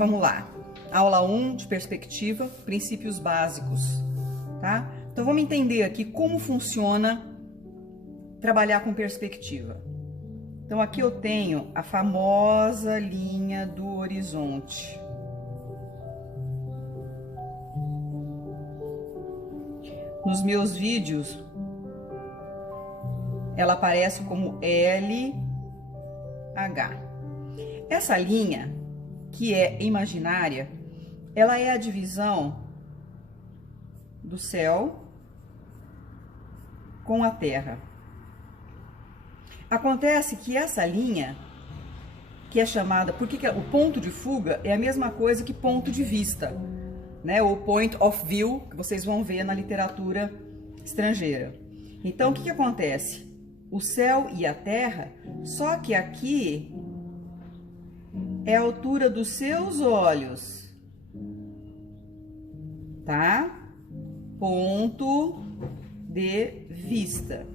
vamos lá. Aula 1 de perspectiva, princípios básicos, tá? Então vamos entender aqui como funciona trabalhar com perspectiva. Então aqui eu tenho a famosa linha do horizonte. Nos meus vídeos, ela aparece como LH. Essa linha, que é imaginária, ela é a divisão do céu com a terra. Acontece que essa linha, que é chamada, porque o ponto de fuga é a mesma coisa que ponto de vista, né? O point of view, que vocês vão ver na literatura estrangeira. Então, o que acontece? O céu e a terra, só que aqui é a altura dos seus olhos, tá? Ponto de vista.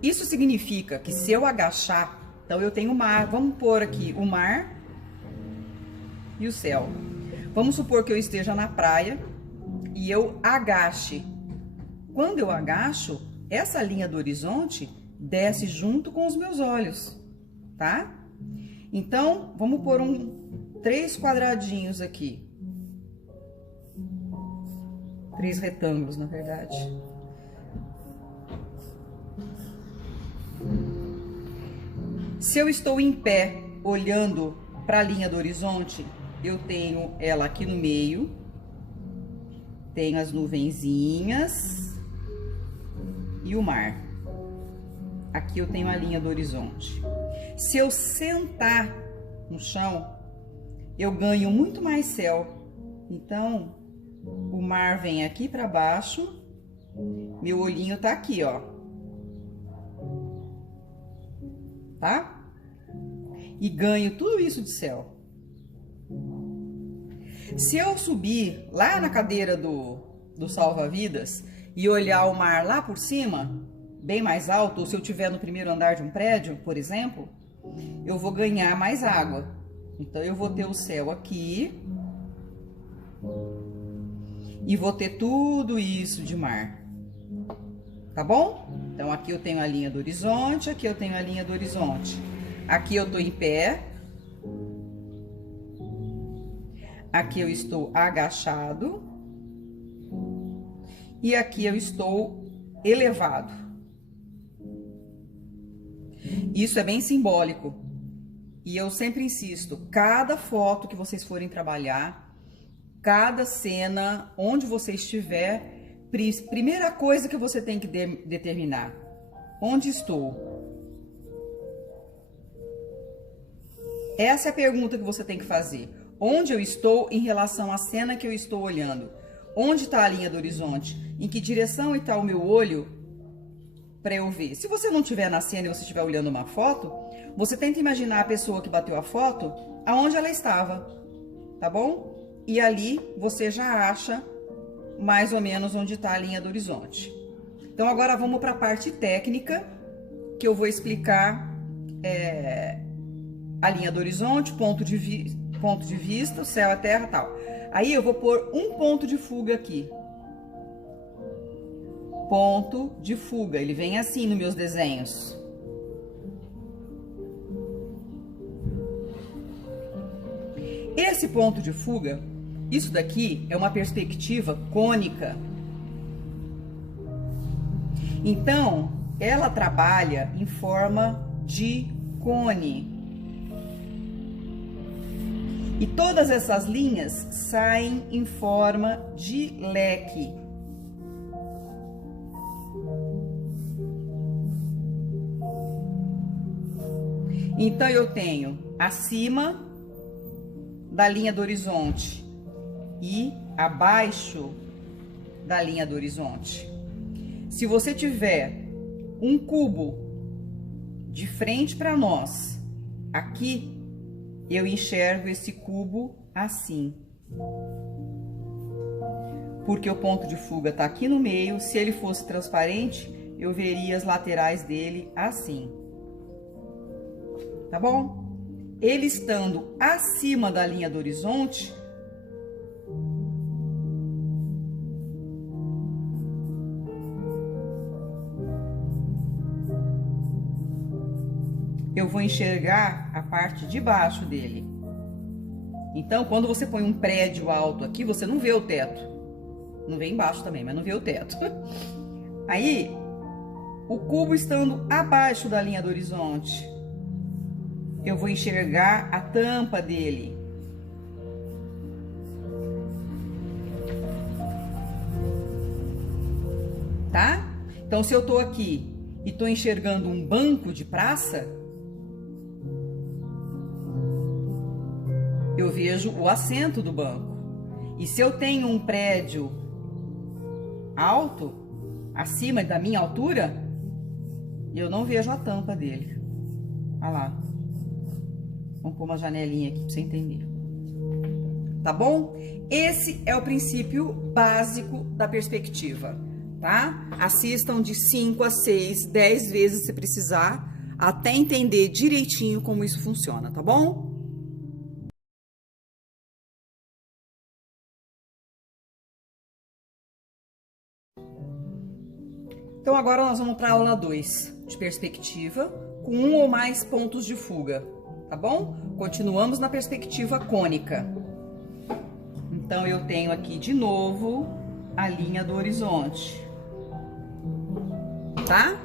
Isso significa que se eu agachar, então eu tenho o mar, vamos pôr aqui o mar e o céu. Vamos supor que eu esteja na praia e eu agache. Quando eu agacho, essa linha do horizonte desce junto com os meus olhos, tá? Então, vamos pôr 3 quadradinhos aqui. 3 retângulos, na verdade. Se eu estou em pé, olhando para a linha do horizonte, eu tenho ela aqui no meio. Tenho as nuvenzinhas e o mar. Aqui eu tenho a linha do horizonte. Se eu sentar no chão, eu ganho muito mais céu. Então, o mar vem aqui para baixo, meu olhinho tá aqui, ó. Tá? E ganho tudo isso de céu. Se eu subir lá na cadeira do salva-vidas e olhar o mar lá por cima, bem mais alto, ou se eu estiver no primeiro andar de um prédio, por exemplo, eu vou ganhar mais água. Então, eu vou ter o céu aqui e vou ter tudo isso de mar. Tá bom? Então, aqui eu tenho a linha do horizonte, aqui eu tenho a linha do horizonte. Aqui eu tô em pé. Aqui eu estou agachado. E aqui eu estou elevado. Isso é bem simbólico. E eu sempre insisto, cada foto que vocês forem trabalhar, cada cena, onde você estiver, primeira coisa que você tem que determinar: onde estou? Essa é a pergunta que você tem que fazer. Onde eu estou em relação à cena que eu estou olhando? Onde está a linha do horizonte? Em que direção está o meu olho para eu ver? Se você não estiver na cena e você estiver olhando uma foto, você tenta imaginar a pessoa que bateu a foto, aonde ela estava, tá bom? E ali você já acha mais ou menos onde está a linha do horizonte. Então, agora vamos para a parte técnica, que eu vou explicar a linha do horizonte, ponto de vista, o céu, a terra e tal. Aí eu vou pôr um ponto de fuga aqui. Ponto de fuga, ele vem assim nos meus desenhos. Esse ponto de fuga, isso daqui é uma perspectiva cônica. Então, ela trabalha em forma de cone. E todas essas linhas saem em forma de leque. Então, eu tenho acima da linha do horizonte e abaixo da linha do horizonte. Se você tiver um cubo de frente para nós, aqui, eu enxergo esse cubo assim. Porque o ponto de fuga está aqui no meio. Se ele fosse transparente, eu veria as laterais dele assim. Tá bom? ele estando acima da linha do horizonte, eu vou enxergar a parte de baixo dele. Então, quando você põe um prédio alto aqui, você não vê o teto. Não vê embaixo também, mas não vê o teto. Aí, o cubo estando abaixo da linha do horizonte, eu vou enxergar a tampa dele. Tá? Então, se eu tô aqui e tô enxergando um banco de praça, eu vejo o assento do banco. E se eu tenho um prédio alto, acima da minha altura, eu não vejo a tampa dele. Olha lá. Vamos pôr uma janelinha aqui para você entender. Tá bom? Esse é o princípio básico da perspectiva, tá? Assistam de 5 a 6, 10 vezes se precisar, até entender direitinho como isso funciona, tá bom? Então, agora nós vamos para a aula 2, de perspectiva, com um ou mais pontos de fuga, tá bom? Continuamos na perspectiva cônica. Então, eu tenho aqui de novo a linha do horizonte, tá?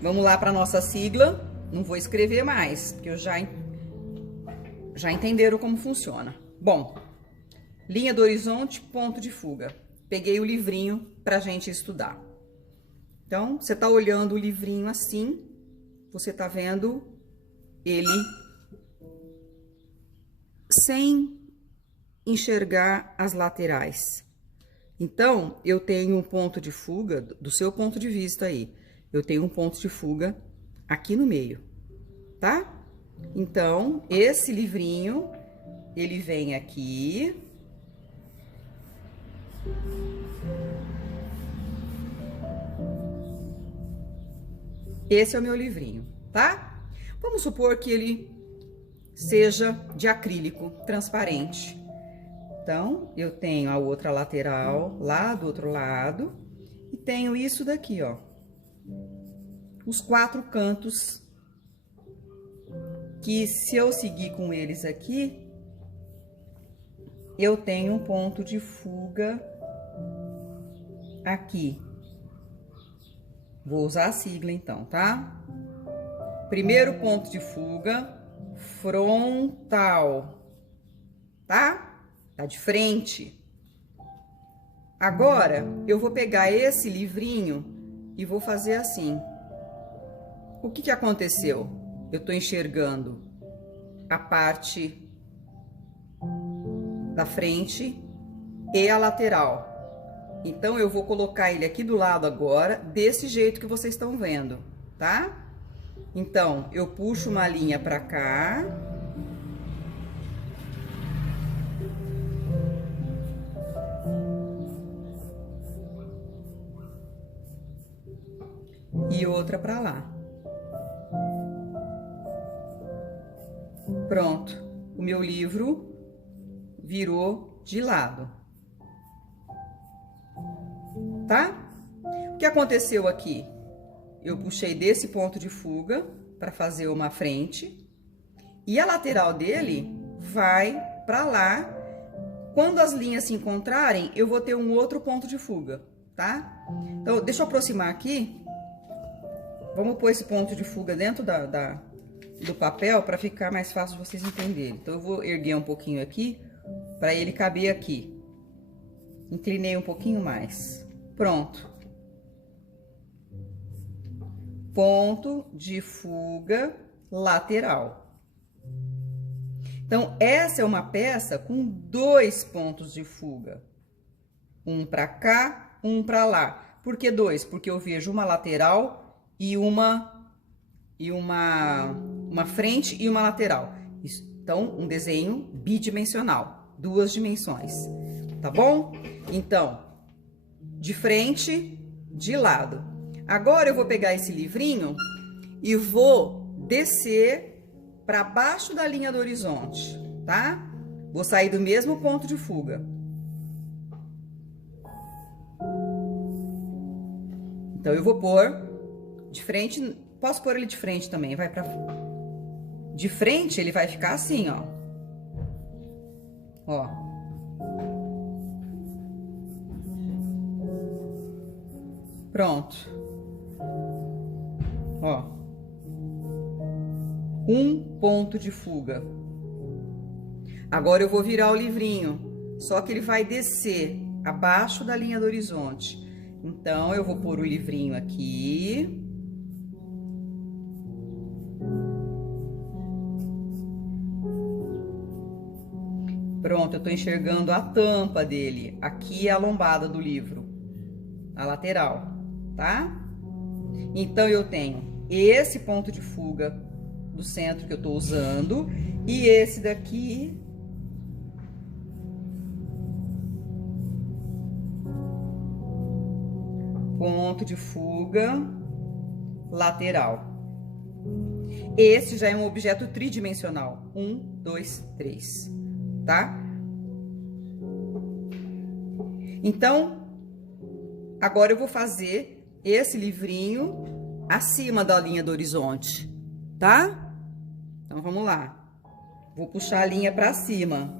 Vamos lá para nossa sigla. Não vou escrever mais, porque já entenderam como funciona. Bom, linha do horizonte, ponto de fuga. Peguei o livrinho pra gente estudar. Então, você tá olhando o livrinho assim, você tá vendo ele sem enxergar as laterais. Então, eu tenho um ponto de fuga, do seu ponto de vista aí, eu tenho um ponto de fuga aqui no meio, tá? Então, esse livrinho, ele vem aqui. Esse é o meu livrinho, tá? Vamos supor que ele seja de acrílico transparente. Então, eu tenho a outra lateral lá do outro lado e tenho isso daqui, ó. Os 4 cantos que, se eu seguir com eles aqui, eu tenho um ponto de fuga aqui. Vou usar a sigla então, tá? Primeiro ponto de fuga, frontal, tá? Tá de frente. Agora, eu vou pegar esse livrinho e vou fazer assim. O que que aconteceu? Eu tô enxergando a parte da frente e a lateral. Então, eu vou colocar ele aqui do lado agora, desse jeito que vocês estão vendo, tá? Então, eu puxo uma linha pra cá. E outra pra lá. Pronto. O meu livro virou de lado. Tá? O que aconteceu aqui? Eu puxei desse ponto de fuga para fazer uma frente e a lateral dele vai para lá. Quando as linhas se encontrarem, eu vou ter um outro ponto de fuga, tá? Então, deixa eu aproximar aqui. Vamos pôr esse ponto de fuga dentro do papel para ficar mais fácil de vocês entenderem. Então, eu vou erguer um pouquinho aqui para ele caber aqui. Inclinei um pouquinho mais. Pronto. Ponto de fuga lateral. Então, essa é uma peça com 2 pontos de fuga. Um para cá, um para lá. Por que 2? Porque eu vejo uma lateral e uma frente e uma lateral. Então, um desenho bidimensional, 2 dimensões. Tá bom? Então, de frente, de lado. Agora eu vou pegar esse livrinho e vou descer para baixo da linha do horizonte, tá? Vou sair do mesmo ponto de fuga. Então, eu vou pôr de frente, posso pôr ele de frente também, vai pra... De frente, ele vai ficar assim, ó. Ó. Pronto. Ó. Um ponto de fuga. Agora eu vou virar o livrinho, só que ele vai descer abaixo da linha do horizonte. Então, eu vou pôr o livrinho aqui. Pronto, eu tô enxergando a tampa dele. Aqui é a lombada do livro, a lateral, tá? Então, eu tenho esse ponto de fuga do centro que eu tô usando e esse daqui. Ponto de fuga lateral. Esse já é um objeto tridimensional. 1, 2, 3, tá? Então, agora eu vou fazer esse livrinho acima da linha do horizonte, tá? Então, vamos lá. Vou puxar a linha pra cima.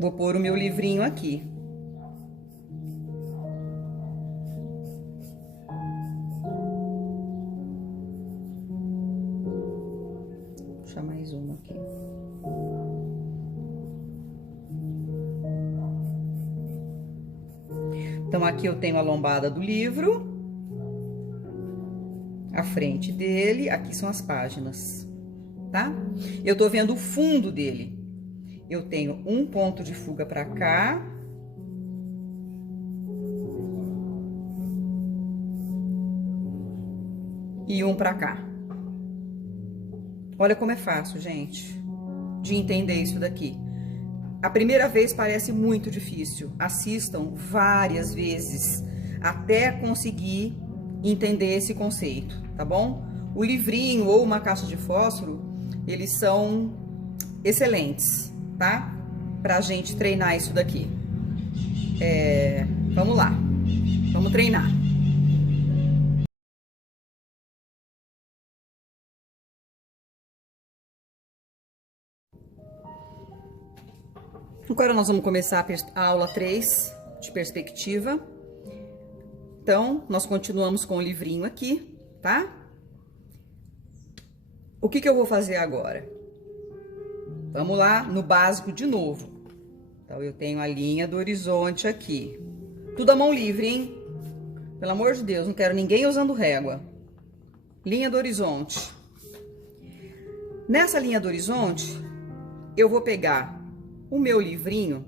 Vou pôr o meu livrinho aqui. Mais uma aqui. Então, aqui eu tenho a lombada do livro, a frente dele, aqui são as páginas, tá? Eu tô vendo o fundo dele. Eu tenho um ponto de fuga pra cá. E um pra cá. Olha como é fácil, gente, de entender isso daqui. A primeira vez parece muito difícil. Assistam várias vezes até conseguir entender esse conceito, tá bom? O livrinho ou uma caixa de fósforo, eles são excelentes, tá? Pra gente treinar isso daqui. Vamos lá, vamos treinar. Agora nós vamos começar a aula 3 de perspectiva. Então, nós continuamos com o livrinho aqui, tá? O que eu vou fazer agora? Vamos lá no básico de novo. Então, eu tenho a linha do horizonte aqui. Tudo à mão livre, hein? Pelo amor de Deus, não quero ninguém usando régua. Linha do horizonte. Nessa linha do horizonte, eu vou pegar o meu livrinho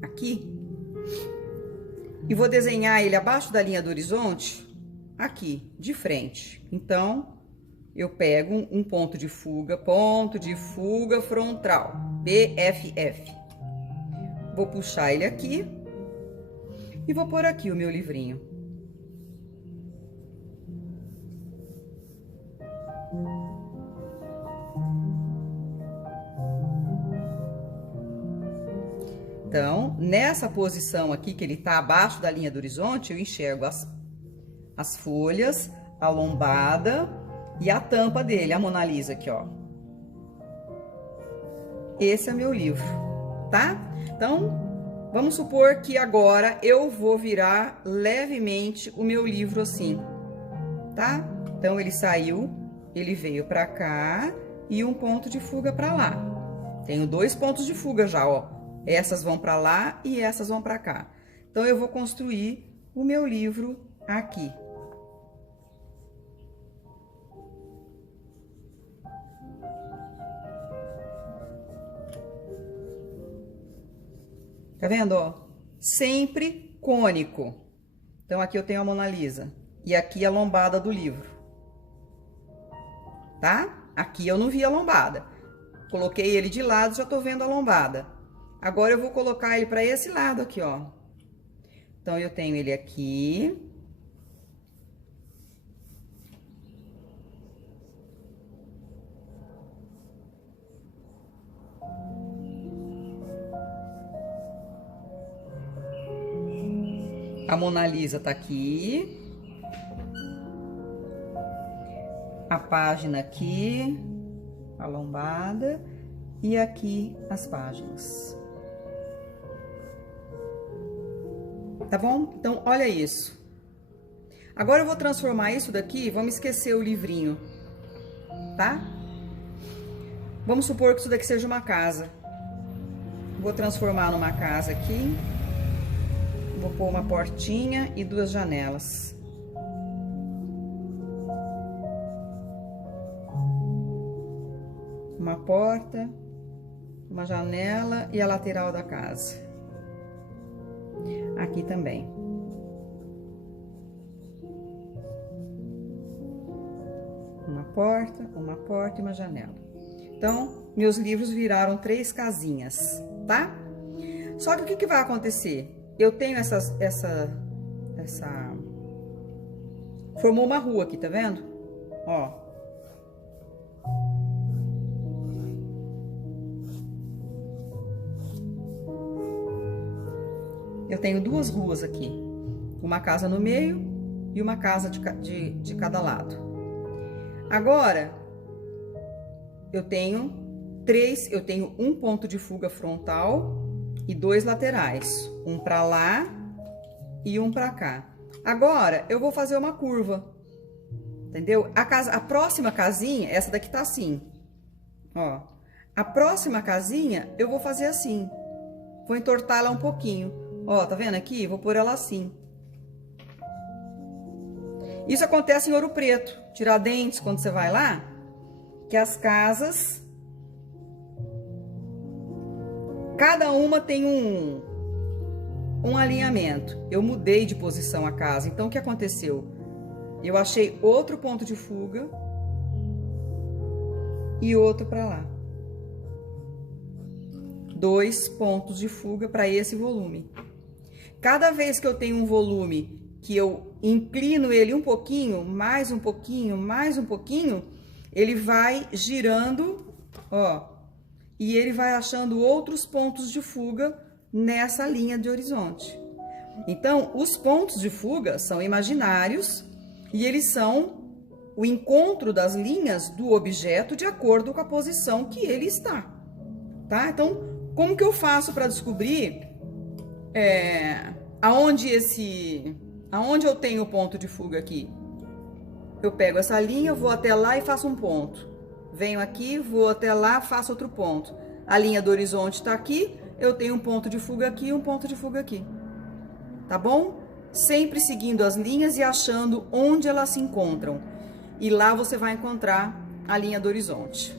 aqui e vou desenhar ele abaixo da linha do horizonte aqui, de frente. Então, eu pego um ponto de fuga frontal, PFF. Vou puxar ele aqui e vou pôr aqui o meu livrinho. Então, nessa posição aqui, que ele tá abaixo da linha do horizonte, eu enxergo as folhas, a lombada e a tampa dele, a Mona Lisa aqui, ó. Esse é meu livro, tá? Então, vamos supor que agora eu vou virar levemente o meu livro assim, tá? Então, ele saiu, ele veio pra cá e um ponto de fuga pra lá. Tenho 2 pontos de fuga já, ó. Essas vão para lá e essas vão para cá. Então, eu vou construir o meu livro aqui. Tá vendo, ó? Sempre cônico. Então, aqui eu tenho a Mona Lisa. E aqui a lombada do livro. Tá? Aqui eu não vi a lombada. Coloquei ele de lado, já tô vendo a lombada. Agora, eu vou colocar ele para esse lado aqui, ó. Então, eu tenho ele aqui. A Mona Lisa tá aqui. A página aqui, a lombada, e aqui as páginas. Tá bom? Então, olha isso. Agora eu vou transformar isso daqui, vamos esquecer o livrinho, tá? Vamos supor que isso daqui seja uma casa. Vou transformar numa casa aqui. Vou pôr uma portinha e 2 janelas. Uma porta, uma janela e a lateral da casa. Aqui também. Uma porta e uma janela. Então, meus livros viraram 3 casinhas, tá? Só que o que vai acontecer? Eu tenho formou uma rua aqui, tá vendo? Ó. Eu tenho 2 ruas aqui, uma casa no meio e uma casa de cada lado. Agora, eu tenho um ponto de fuga frontal e 2 laterais, um para lá e um para cá. Agora, eu vou fazer uma curva, entendeu? A próxima casinha, essa daqui tá assim, ó. A próxima casinha, eu vou fazer assim, vou entortar ela um pouquinho. Ó, tá vendo aqui? Vou pôr ela assim. Isso acontece em Ouro Preto, Tiradentes, quando você vai lá, que as casas, cada uma tem um alinhamento. Eu mudei de posição a casa, então o que aconteceu? Eu achei outro ponto de fuga e outro para lá. 2 pontos de fuga para esse volume. Cada vez que eu tenho um volume que eu inclino ele um pouquinho, mais um pouquinho, mais um pouquinho, ele vai girando, ó, e ele vai achando outros pontos de fuga nessa linha de horizonte. Então, os pontos de fuga são imaginários e eles são o encontro das linhas do objeto de acordo com a posição que ele está, tá? Então, como que eu faço para descobrir aonde eu tenho o ponto de fuga aqui? Eu pego essa linha, vou até lá e faço um ponto. Venho aqui, vou até lá, faço outro ponto. A linha do horizonte está aqui, eu tenho um ponto de fuga aqui e um ponto de fuga aqui. Tá bom? Sempre seguindo as linhas e achando onde elas se encontram. E lá você vai encontrar a linha do horizonte.